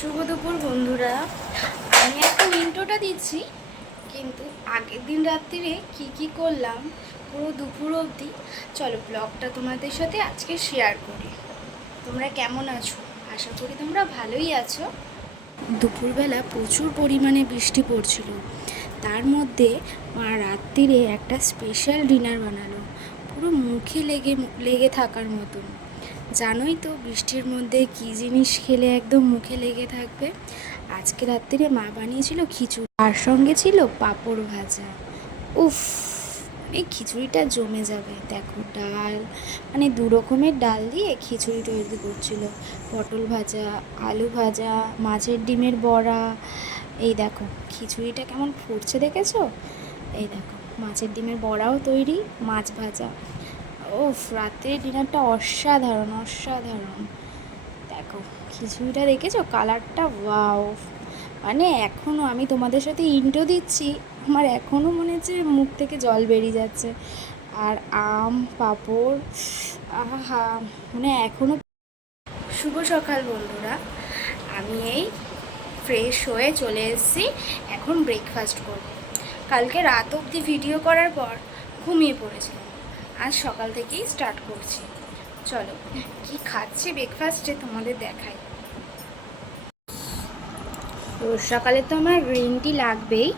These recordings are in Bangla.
শুভ দুপুর বন্ধুরা। আমি এখন ইন্ট্রোটা দিচ্ছি, কিন্তু আগের দিন রাত্রিরে কি করলাম পুরো দুপুর অবধি চলো ব্লগটা তোমাদের সাথে আজকে শেয়ার করি। তোমরা কেমন আছো? আশা করি তোমরা ভালোই আছো। দুপুরবেলা প্রচুর পরিমাণে বৃষ্টি পড়ছিল, তার মধ্যে মা রাত্রিরে একটা স্পেশাল ডিনার বানালো, পুরো মুখে লেগে থাকার মতন। জানোই তো বৃষ্টির মধ্যে কী জিনিস খেলে একদম মুখে লেগে থাকবে। আজকে রাত্রিরে মা বানিয়েছিল খিচুড়ি, তার সঙ্গে ছিল পাঁপড় ভাজা। উফ, এই খিচুড়িটা জমে যাবে। দেখো ডাল, মানে দু রকমের ডাল দিয়ে খিচুড়ি তৈরি করছিল। পটল ভাজা, আলু ভাজা, মাছের ডিমের বড়া। এই দেখো খিচুড়িটা কেমন ফুটছে দেখেছো? এই দেখো মাছের ডিমের বড়াও তৈরি, মাছ ভাজা। ওফ, রাতের ডিনারটা অসাধারণ অসাধারণ। দেখো খিচুড়িটা দেখেছো কালারটা? ওয়াও! মানে এখনও আমি তোমাদের সাথে ইন্ট্রো দিচ্ছি, আমার এখনও মনে হচ্ছে মুখ থেকে জল বেরিয়ে যাচ্ছে। আর আম, পাঁপড়, আহা, মানে এখনও। শুভ সকাল বন্ধুরা। আমি এই ফ্রেশ হয়ে চলে এসেছি, এখন ব্রেকফাস্ট করব। কালকে রাত অবধি ভিডিও করার পর ঘুমিয়ে পড়েছিলাম, আজ সকাল থেকেই স্টার্ট করছি। চলো কি খাচ্ছি ব্রেকফাস্টে তোমাদের দেখাই। রোজ সকালে তো আমার গ্রিন টি লাগবেই,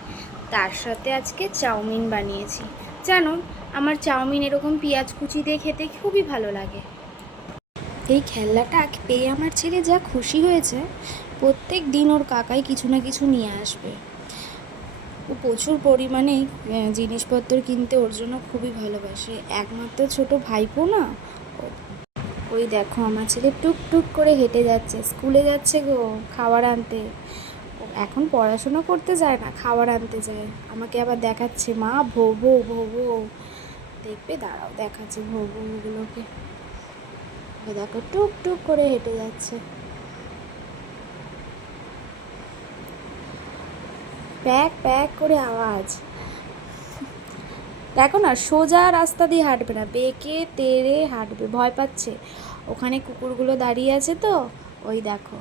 তার সাথে আজকে চাউমিন বানিয়েছি। জানো আমার চাউমিন এরকম পেঁয়াজ কুচি দিয়ে খেতে খুবই ভালো লাগে। এই খেলনাটা পেয়ে আমার ছেলে যা খুশি হয়েছে। প্রত্যেক দিন ওর কাকাই কিছু না কিছু নিয়ে আসবে। ও প্রচুর পরিমাণে জিনিসপত্র কিনতে ওর জন্য খুবই ভালোবাসে, একমাত্র ছোট ভাইপো না। ওই দেখো আমার ছেলে টুকটুক করে হেঁটে যাচ্ছে, স্কুলে যাচ্ছে গো খাবার আনতে। এখন পড়াশোনা করতে যায় না, খাবার আনতে যায়। আমাকে আবার দেখাচ্ছে মা ভোবো ভোবো। দেখবে দাঁড়াও দেখাচ্ছে ভোবোগুলোকে। দেখো টুকটুক করে হেঁটে যাচ্ছে, প্যাক প্যাক করে আওয়াজ। দেখো না, সোজা রাস্তা দিয়ে হাঁটবে না, বেঁকে তেড়ে হাঁটবে, ভয় পাচ্ছে। ওখানে কুকুরগুলো দাঁড়িয়ে আছে তো, ওই দেখো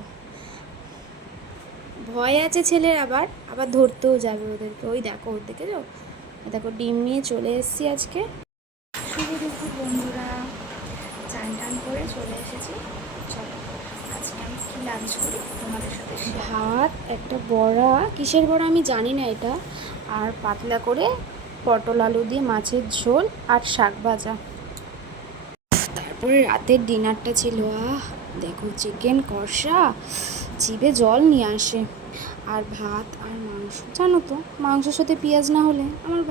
ভয় আছে ছেলের, আবার আবার ধরতেও যাবে ওদেরকে। ওই দেখো ওর দিকে যাও, দেখো ডিম নিয়ে চলে এসেছি আজকে। শুভ দুপুর বন্ধুরা, চান টান করে চলে এসেছি। চলো আজকে আমি কী লাঞ্চ করি তোমাদের সাথে। ভাত, একটা বড়া, কিসের বড়া আমি জানি না এটা, আর পাতলা করে পটল আলু দিয়ে মাছের ঝোল আর শাক ভাজা। তারপরে রাতের ডিনারটা ছিল, দেখো চিকেন কষা, জিভে জল নিয়ে আসে। আর ভাত আর মাংস। জানো তো মাংসের সাথে পেঁয়াজ না হলে আমার